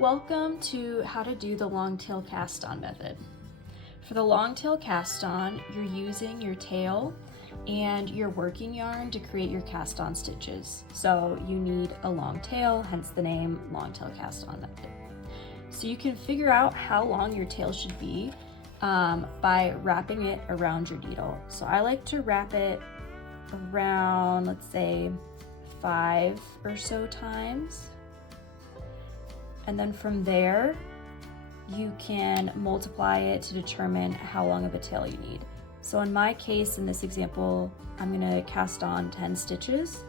Welcome to how to do the long tail cast on method. For the long tail cast on, you're using your tail and your working yarn to create your cast on stitches. So you need a long tail, hence the name long tail cast on method. So you can figure out how long your tail should be by wrapping it around your needle. So I like to wrap it around, let's say 5 or so times. And then from there, you can multiply it to determine how long of a tail you need. So in my case, in this example, I'm gonna cast on 10 stitches.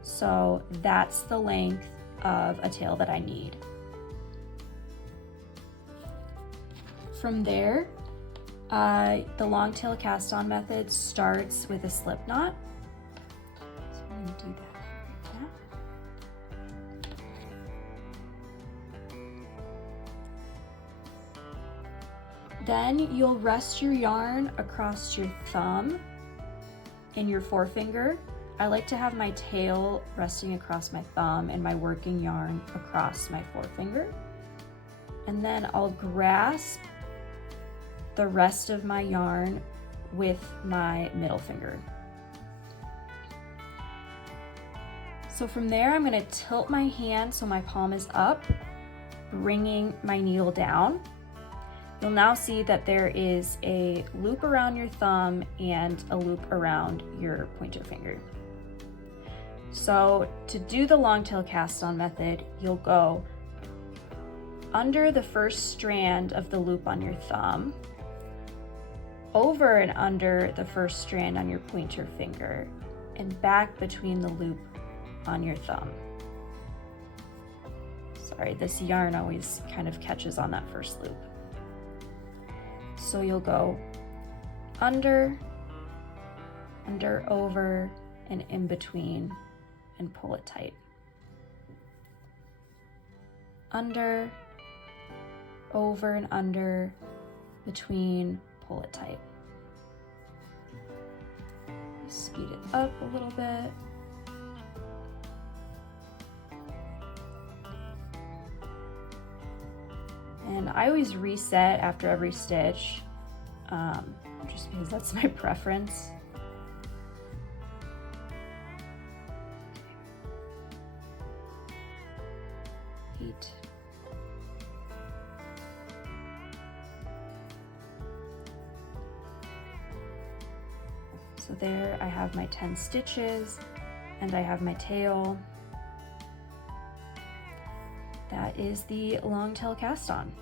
So that's the length of a tail that I need. From there, the long tail cast on method starts with a slip knot. So I'm gonna do that. Then you'll rest your yarn across your thumb and your forefinger. I like to have my tail resting across my thumb and my working yarn across my forefinger. And then I'll grasp the rest of my yarn with my middle finger. So from there, I'm gonna tilt my hand so my palm is up, bringing my needle down. You'll now see that there is a loop around your thumb and a loop around your pointer finger. So to do the long tail cast on method, you'll go under the first strand of the loop on your thumb, over and under the first strand on your pointer finger, and back between the loop on your thumb. Sorry, this yarn always kind of catches on that first loop. So you'll go under, over, and in between, and pull it tight. Under, over and under, between, pull it tight. Speed it up a little bit. And I always reset after every stitch, just because that's my preference. Heat. So there I have my 10 stitches and I have my tail. That is the long tail cast on.